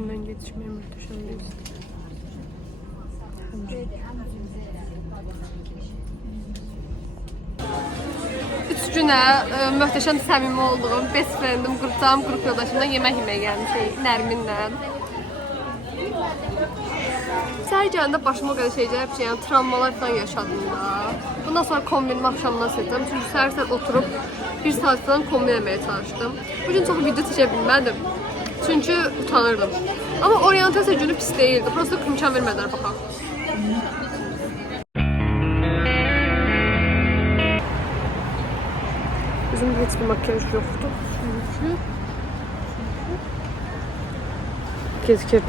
peşinden geçmeye muhteşemdeyiz. Üç günə möhtəşəm səmimi olduğum best friendim, qrup yoldaşımla yemək yeməyə gəlmişik Nərminlə. Səhər gələndə başıma o qədər şey gəlib ki, yəni travmalar falan yaşadım da. Bundan sonra kombinimi axşamdan seçdim. Çünki səhər oturub bir saat falan kombin etməyə çalışdım. Bugün çox video çəkə bilmədim. Çünki utanırdım. Amma orientasiya günü pis değildi. Prosta imkan vermədilər baxaq. Bizim heç bir makyaj yoxdur. Gezgir.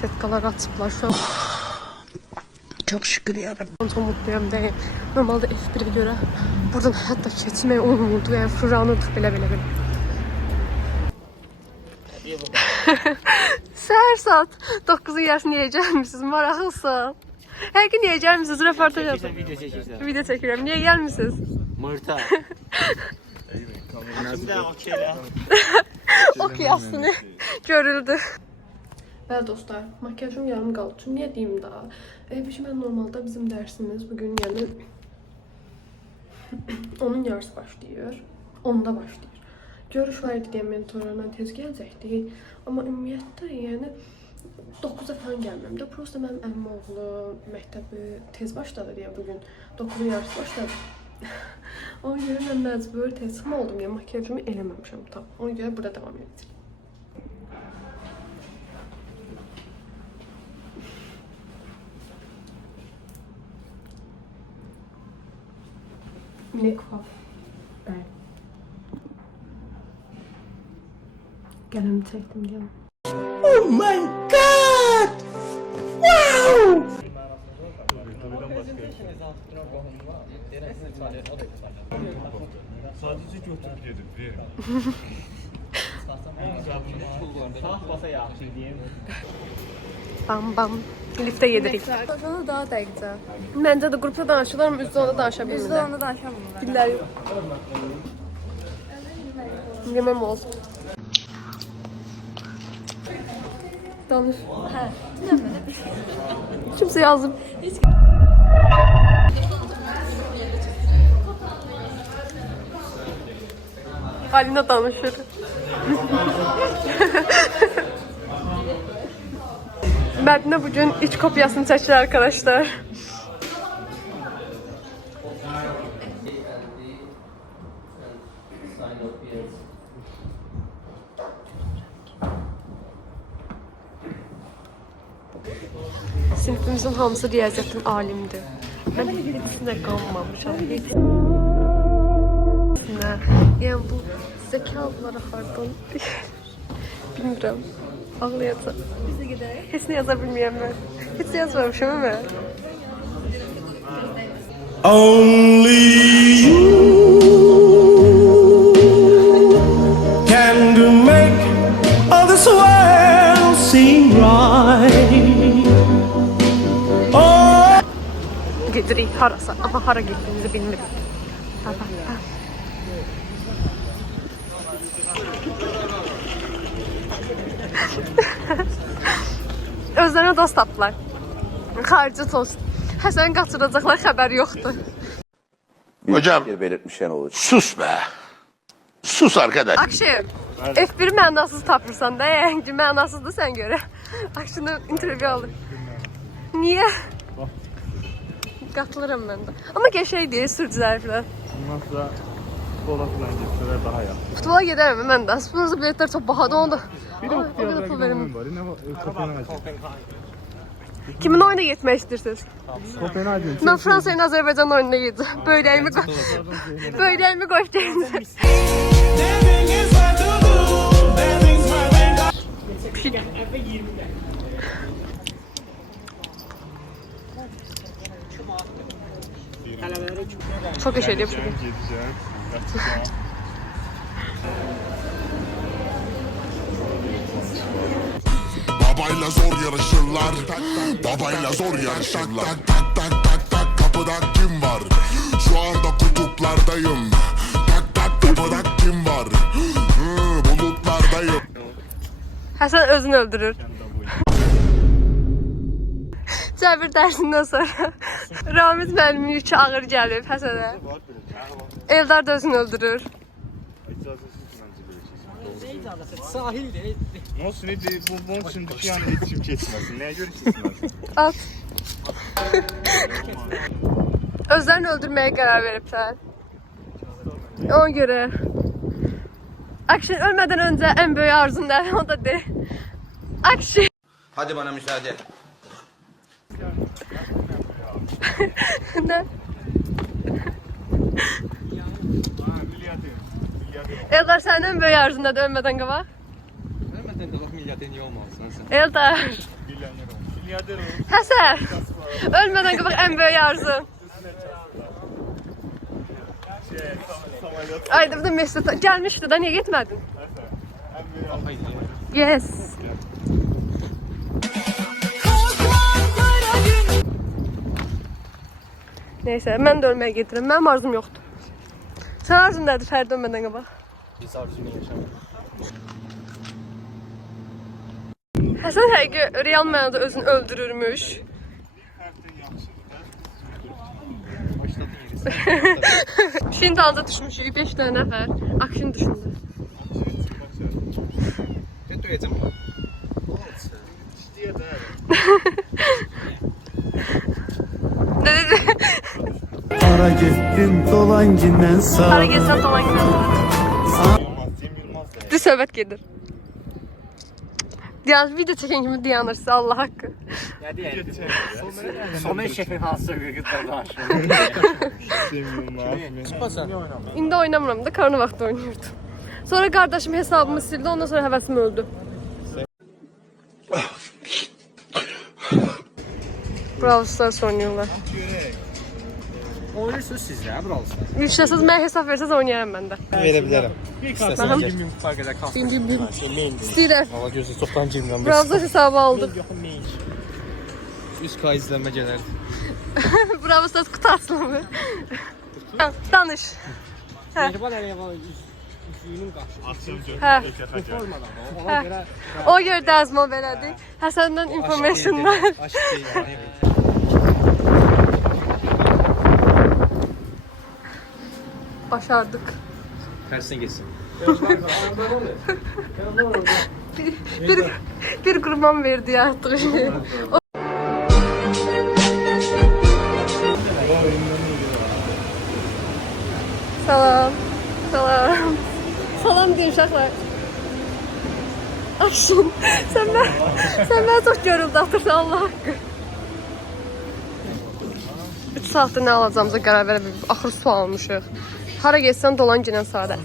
Setkalar açıblar şu an. Çok şükür yarabbim. Çok mutluyum değil. Normalde F1'e göre buradan hatta keçmək olmurdu və fırlanırdıq belə. Səhər saat 9'un yarısını yiyəcəkmişsiniz, maraqlısın. Hər gün yiyəcəkmişsiniz, röportaj yapın. Video çəkirəm. Niyə gəlmişsiniz? Mırta. Okuyasını görüldü. Bəli dostlar, makyajım yarım qaldı. Çünki niyə deyim daha? Mən normalda bizim dərsimiz bugün yəni onun yarısı başlayır. 10'da başlayır. Görüş var idi deyə mentorlarla tez gələcəkdik. Amma ümumiyyətlə yəni 9'a falan gəlməm də. Prosta mənim əmim oğlu məktəbi tez başladı deyə bugün 9'un yarısı başladı. Ona görə mən məcbur təslim oldum. Yəni makyajımı eləməmişəm tam. Ona görə burada davam edəcəm. Millet kuaf. Ben. Gəlimi çəkdim canım. Oh my god! Wow! Sadece götürüp yedim, verin. Bam bam. Liftə yedirik. Sonra daha dəqiqcə. Məncə də qrupda danışırlar, amma üzdə onda danışa bilmirlər. Bizdə onda danışamırlar. Dillər yox. Yeməm olsun. Danış. Hə, dinləmədə. Kimsə yazıb. Alina danışır. Mədinə bugün iç kopyasını çəkir arkadaşlar. Sinifimizin hamısı riyaziyyatın alimdir. Mən hepsine qalmamışam. Yəni bu zekalılara hardan bilmirəm. Ağlayacaq. Biz də gedək. Heç nə yaza bilmirəm mən. Heç yazmamışam ama. Only you can make all this world seem right. Oh. Gedirik harasa ama hara gittiğimizi bilmirik. Özlerine dost tapdılar. Xarici tost. Həsən qaçıracaqlar, xəbər yoxdur. Hocam belirtmişen olur. sus be. Sus arkadaş. Akşe, F1 mənasız tapırsan da, yəni mənasızdır sən görə. Akşe'nin intervyu alır. Niyə? Qatılıram mən də. Amma qəşəng deyil sürücülər falan. Bundan sonra futbola falan gitseler daha iyi. Futbola gedərəm mən də. Futbolda biletlər çox bahadır, onu da. Bir de O qədər pul verim. var. Ne var? Kopenhag. Kimin oyuna getmək istəyirsiniz? Kopenhag. Mən Fransa'nın Azərbaycan oyununa gedəcəm. Böyləyimi qoyub gələcəm. Çok eşeğli yapıyorum. Babayla zor yarışırlar. Babayla zor yarışırlar. Tak tak tak tak tak kapıda kim var? Şu anda kutuplardayım. Tak tak kapıda kim var? Bulutlardayım. Həsən özünü öldürür. Cəbir dərsindən sonra Ramiz müəllimin yükü ağır gəlib Həsənə. Eldar da özünü öldürür. Sahilde. Olsun hadi bunun için dükkanı iletişim kesmesin. Neye göre kesmesin? At. Özlərini öldürməyə qərar veribsən. Ona görə. Akşin ölmədən öncə ən böyük arzun nə? O da de. Akşin. Hadi bana müsaade. Ne? Eldar sənin ən böyük arzun nədir ölmədən qabaq? Ölmeden de bak milyaden iyi olmalısın sen. Eldar. Milyoner olmuş. Milyarder olmuş. Həsən. Ölmədən qabaq ən böyük arzun. Ayda bir de Mesut gəlmişdi da niyə getmədin? Yes. Neyse, mən də ölməyə gedirəm. Mənim arzum yoxdur. Sən arzun nədir Fərid ölmədən qabaq? Biz arzunu yaşamak. Həsən həqiqi real mənada özünü öldürürmüş. Şimdi dalda düşmüşük 5 tane nəfər. Akşin düşündü. Ne duyacağım? Ne dedi? Para gittin dolan ginden sağ. Para geçsen dolan gidiyor. Yılmaz, Cem Yılmaz da. Düz söhbət gedir. Diyan video çəkən kimi dayanırsın Allah haqqı. Somer şefin hansı gıgıtları var? Cem Yılmaz. İndi oynamıram da karnı vaxtı oynayırdım. Sonra qardaşım hesabımı sildi, ondan sonra həvəsim öldü. Brawl Stars oynuyorlar. Oynuyorsunuz siz ya, bralısınız. Yüksəsiz mən hesab versəz oynayaram mən də. Verebilirim. Aha. Bim bim fark eder kalsın. Bim. İstəyirlər. Valla gözü çoktan cimden. Brawl Stars hesabı aldıq. 100k izlenme gelir. Brawl Stars kutu açılımı. Danış. Mehriban Əliyev üzüyünün qarşı. Hə. Formadan o. Hə. O görə dəzmə belədir. Həsəndən informationlar. Aşk değil yani. Başardık. Tersine geçsin. Bir kurban verdi ya artık. Salam. Salam. Salam deyin uşaqlar. Akşin. Sən mən çox görüldü atırsan Allah haqqı. 3 saatda nə alacağımıza qərar verə bildik. Axır su almışıq. Hara getsən dolan ginən sadə.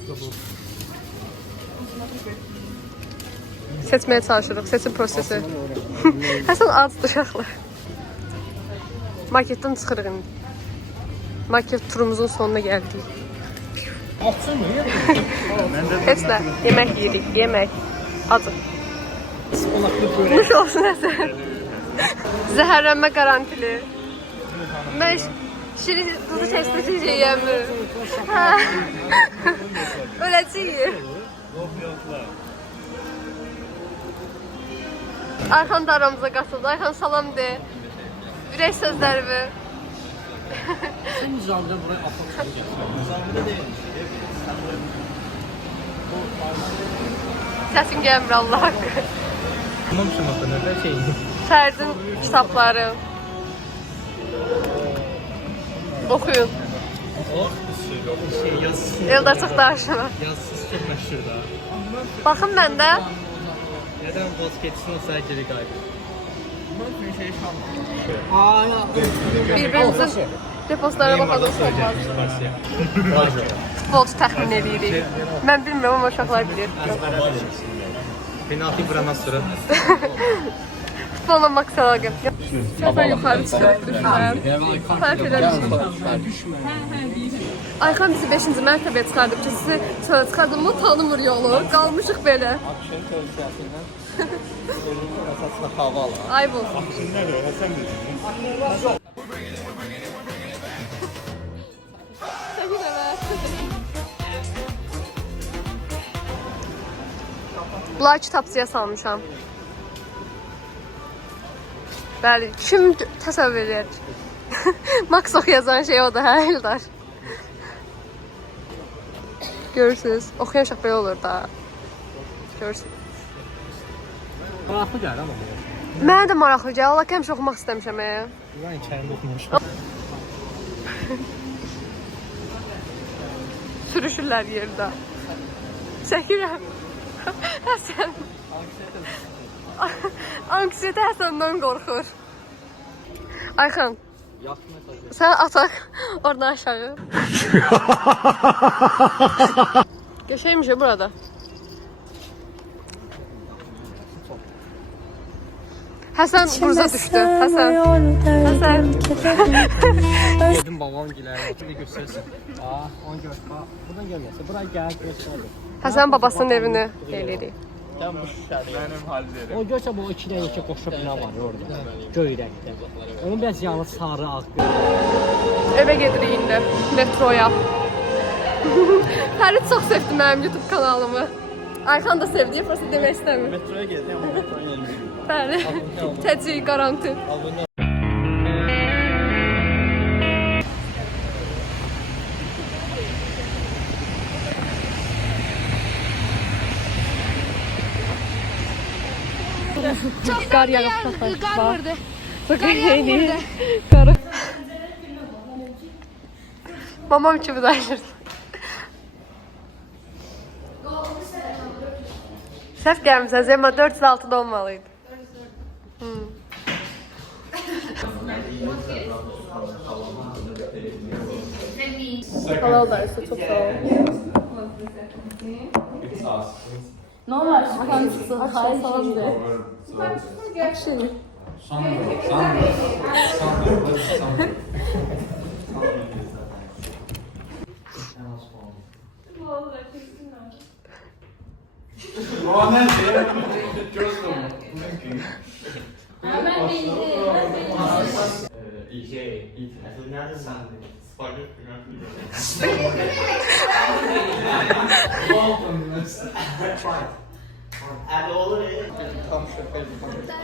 Seçməyə çalışırıq, seçim prosesi. Həsən azdır uşaqlar. Marketdən çıxırıq indi. Market turumuzun sonuna gəldik. Heç nə, yemək yeyirik, yemək. Acı. Nuş olsun Həsən. Zəhərlənmə qarantili. Mən şirin dudu kəstirici yiyəmir. Öləcəyik. Ayxan da aramıza qatıldı. Ayxan salam de. Ürək sözləri ver. Sen nizamda buraya afak nizamda değil. Səsim gəlmir Allah haqqı. Anlamışım hakkında her şeyi. Fərdin kitabları. Oxuyun. O şey yazsız. Eldar çox danışma. Yazsız çok meşhur da. Baxın məndə. Neden vazgeçsin o sadece galiba? Bir-birinizin depozlarına baxadıq olmaz. Futbolcu təxmin edirik. Mən bilmirəm amma uşaqlar bilir. Penaltı vurandan sonra. Futbolla maks əlaqəm. Mən yuxarı çıxıb düşməm. Fərq eləmişim. Ayxan bizi 5-ci mərtəbəyə çıxardıb ki, sizi çölə çıxardığımı tanımır yolu. Qalmışıq belə. Akşam çalışmasından. Esasında hava ala. Ayıb olsun. Şimdi nerede? Hasan dedi. Bunlar kitabçıya salmışam. Bəli, kim təsəvvür edir? Max oxuyacağın şey o da, hə Eldar? Görürsünüz, oxuyamışaq belə olur da. Görürsünüz. Maraqlı gəlir ama bu. Mənə də maraqlı gəlir, Allah həmişə oxumaq istəmişəm. Ben içərimdə oxumuşum. Sürüşürlər yerdə. Çəkirəm. Həsən. Anksiyete Həsəndən qorxur. Ayxan, sən ataq oradan aşağı. Geçeymiş ya burada. Həsən burza düşdü. Həsən. Dedim babam giler. Bir göstersin. Onu gör. Buradan gelmezse. Buraya gel gösterdim. Həsən babasının evini eləyirik. Ben bu şişəri. Benim hallerim. O görsə bu 2-dən 2 qoşub bina var orada. Göyrəkdə. Onun bəs yanı sarı ağ. Evə gedirik indi metroya. Fərid çox sevdi mənim YouTube kanalımı. Ayxan da sevdi, prosta demək istəmir. Metroya geldim ama metroya gelmiyorum. Bəli. Təcik garanti. Qar yağıb taxır. Qar vurdu. Qar yağıb. Qar. Mamam kimi daşır. Səhv gəlmişsən, Zema 406-da olmalıydı. Halal da çok sağ ol. Normal, sıkıntısız. Hayır, salam de.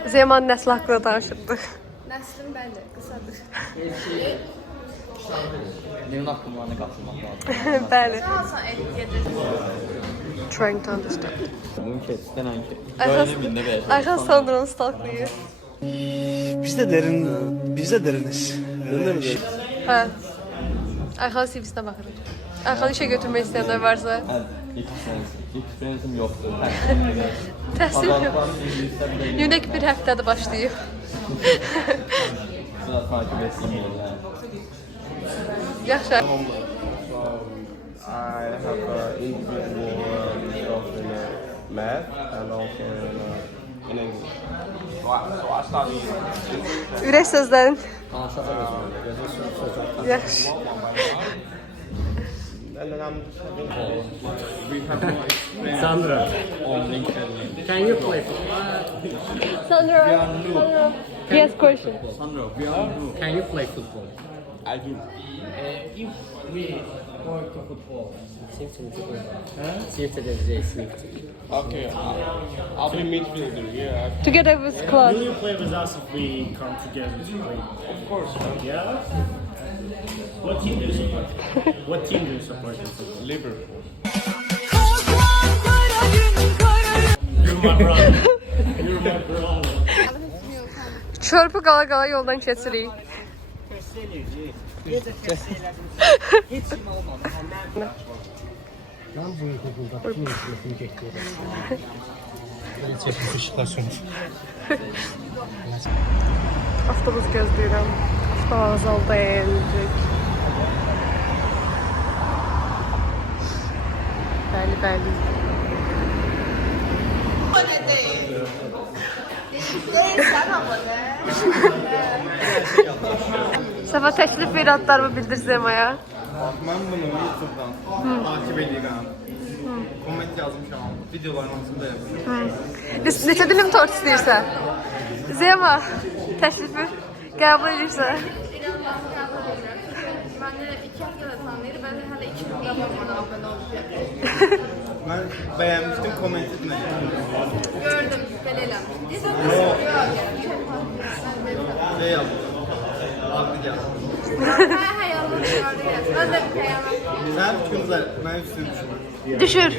Zemanın nəsli haqqında danışırdıq. Nəslim bəli, qısadır. Neyin hakkında katılmak lazım? Bəli. Alsan el gedir. Trying to understand. Bunun ki, istenen ki. Ayxan Sandron'u stalklayır. Biz de deriniz. Öyle mi? Hə. Ayxan CV'sinə baxırıq. Ayxan işə götürmək istəyənlər varsa. Experience'im yoktu. Təhsil yox. Yünək bir həftədə başlayıb. Sıra takip etsin yani. Yaxşı. I have individual stuff in math and also in English. So I study. Ürək sözlərin. Danışağa gözüm. Yaxşı. And then I'm studying we have more experience Sandra, on LinkedIn. can you play football? Sandra. Yes, question. Sandra, can you play football? I do. If we go to football, since it is a safety. Okay, I'll be midfielder. Yeah, Together with class. Will you play with us if we come together to play? of course. Yeah? What team do you support? What team do you support in football? Liverpool. You're my brother. You're my brother. Çörpü qala-qala yoldan keçirik. Ben bu ilkokulda bir sınıfını getiriyorum. Çekmiş ışıklar sönmüş. Avtobus gözləyirəm. Avtovağzalda əyildik. Bəli. Səfə təklif ver adlarımı bildir Zemaya. Ben bunu YouTube'dan takip ediyorum. Comment yazmışam. Videoların altında yazıyorum. Neçə dilim tort istəyirsən? Zema, təklifi qəbul edirsən. Ben de 2 haftada tanıyır. Ben de hala 2 haftada abone olacağım. Ben beğenmiştim, koment etmedim. Gördüm. Gelelim. Ne yaptın? Abi gel. Hay Allah gördüm. Ben de bir kıyamam. Sen kızlar, ben üstüne düşün. Düşür.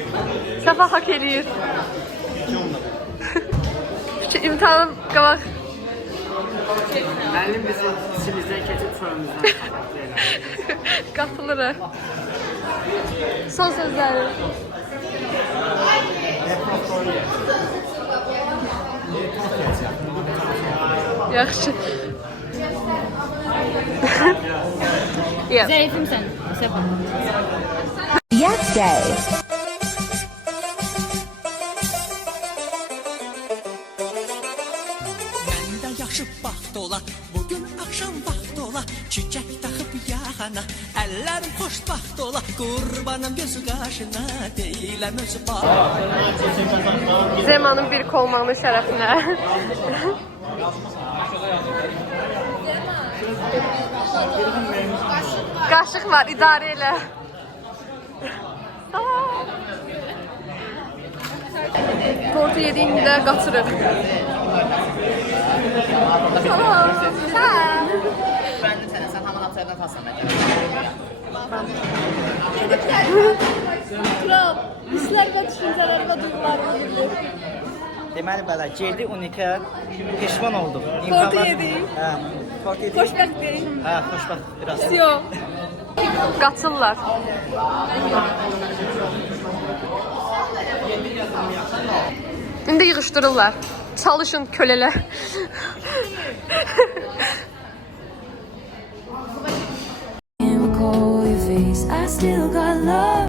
Səfa hak eləyir. İki onunla. İmtahan qabaq. Əlim bizi içimizdən keçib sorumuzdan Qatılırıq. Son sözləri. Yaxşı. Yeah. Zayıfım sen. Sefa. Yes day. Məndə yaxşı vaxt ola, bugün axşam vaxt ola, çiçək taxıb yaxana, əllərim xoşbaxt ola, qurbanım gözü qaşına, deyiləm öz bax. Zemanın bir olmağının şərəfinə. Qaşıq var, idarə elə. Tortu yediğinde qaçırıq. Salam. Ben de sen hemen atlardan kalsın ben. Kral. Hisler ve düşünceler ve duygularla birlikte. Deməli belə, girdi unikə, peşman oldum. Tortu yedik. Hə, tortu yedik. Xoşbəxt değil. Hə, xoşbaxt biraz. Yok. Qaçırlar. İndi yığışdırırlar. Çalışın kölələr. I still got love.